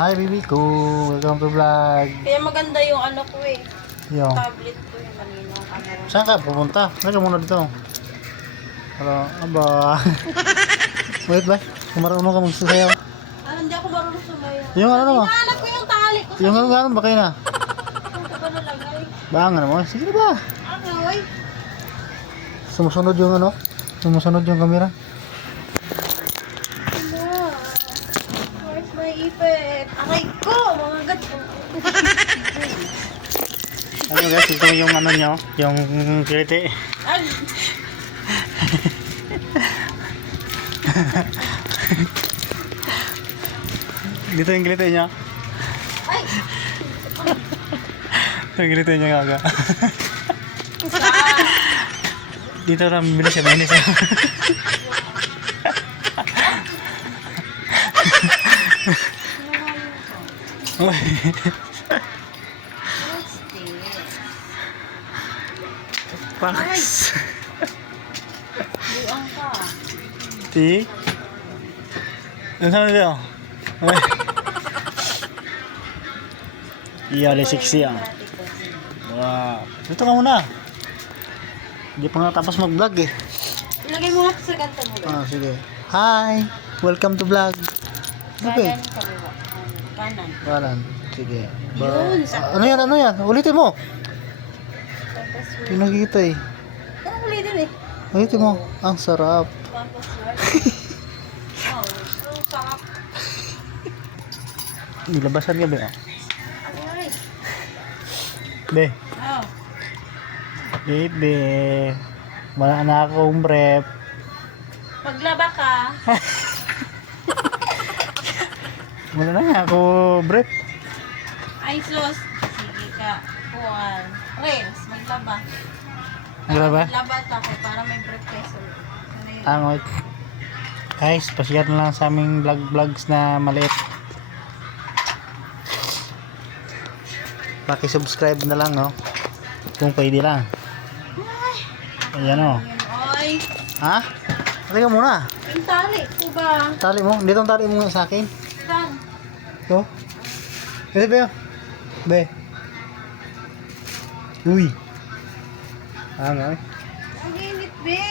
Hi, baby ko. Welcome to vlog. Kaya maganda yung ano ko eh. Yung. Tablet ko yung maninong camera. Saan ka pupunta? Saan ka muna dito? Hello, aba. Wait ba? Kung marunong ka magsasayaw. Hindi ako marunong sumayaw. Yung ano mo? Hinahanap ko yung tali ko. Yung ano ba kayo na? Saan ko ba nalagay? Baangan mo. Sige na ba? Ano eh? Sumusunod yung ano? Sumusunod yung camera. Ano? Where's my ipit? Aray ko! Mga gat ko. Ano guys, ito yung ano nyo? Yung kiliti. Ay! Dito yung kiliti nyo. Ay! Ito yung kiliti nyo gaga. Saan? Dito na bilis siya, bilis siya. Uy. What's this? Pax. Buang ka. Ti. Ano sabi ko? Uy. Iyali sexy ah. Wow. Dito ka muna. Hindi pa nga tapos mag-vlog eh. Ilagay mo nga sa ganito mo. Ah, sige. Hi! Welcome to vlog. Okay. Kanan, kaliwa. Kanan. Kanan. Sige. Yun, sa- Ano yan? Ano yan? Ulitin mo. Tapos Hindi nakikita eh. ano ulitin eh? Ulitin mo. Ang sarap. Tapos oh, so sarap. Nilabasan ka ba? Ano nga eh? Be. Oh. Baby. Wala na akong brief. Paglaba ka, Wala na nga ako brief. ay sus. Sige ka. Kuwan. Reels, maglaba. Maglaba? Maglaba ako para may breath vessel. Ano yun? Angot. Guys, pasikat na lang sa aming vlogs na maliit. Paki-subscribe na lang, no? Kung pwede lang. Ayan, o. Yun, oy. Ha? Halika muna. Yung tali ko ba? Tali mo. Dito ang tali mo nga sa akin. Saan? Ito. Ito ba yun? Be. Uy. Ano, eh? Ang init, be.